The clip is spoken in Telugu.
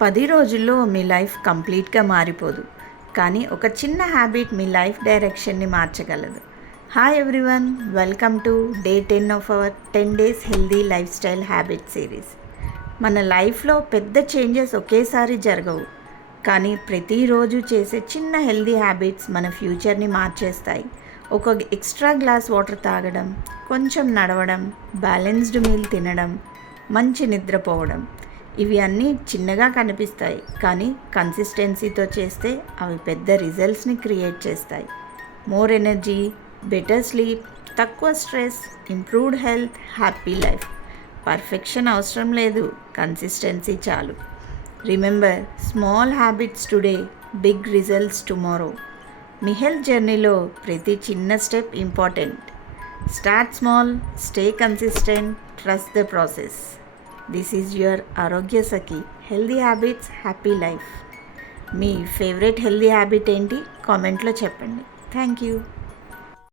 10 రోజుల్లో మీ లైఫ్ కంప్లీట్గా మారిపోదు, కానీ ఒక చిన్న హ్యాబిట్ మీ లైఫ్ డైరెక్షన్ని మార్చగలదు. Hi everyone, welcome to day 10 of our 10 days healthy life style habit series. మన లైఫ్లో పెద్ద చేంజెస్ ఒకేసారి జరగవు, కానీ ప్రతిరోజు చేసే చిన్న హెల్దీ హ్యాబిట్స్ మన ఫ్యూచర్ని మార్చేస్తాయి. ఒక ఎక్స్ట్రా గ్లాస్ వాటర్ తాగడం, కొంచెం నడవడం, బ్యాలెన్స్డ్ మీల్ తినడం, మంచి నిద్రపోవడం, ఇవి అన్నీ చిన్నగా కనిపిస్తాయి, కానీ కన్సిస్టెన్సీతో చేస్తే అవి పెద్ద రిజల్ట్స్ని క్రియేట్ చేస్తాయి. మోర్ ఎనర్జీ, బెటర్ స్లీప్, తక్కువ stress, improved health, happy life. Perfection అవసరం లేదు, కన్సిస్టెన్సీ చాలు. Remember, small habits today, big results tomorrow. మీ హెల్త్ జర్నీలో ప్రతి చిన్న step important. Start small, stay consistent, trust the process. This is your Arogya Sakhi, healthy habits, happy life. మీ ఫేవరెట్ హెల్దీ హ్యాబిట్ ఏంటి? కామెంట్లో చెప్పండి. Thank you.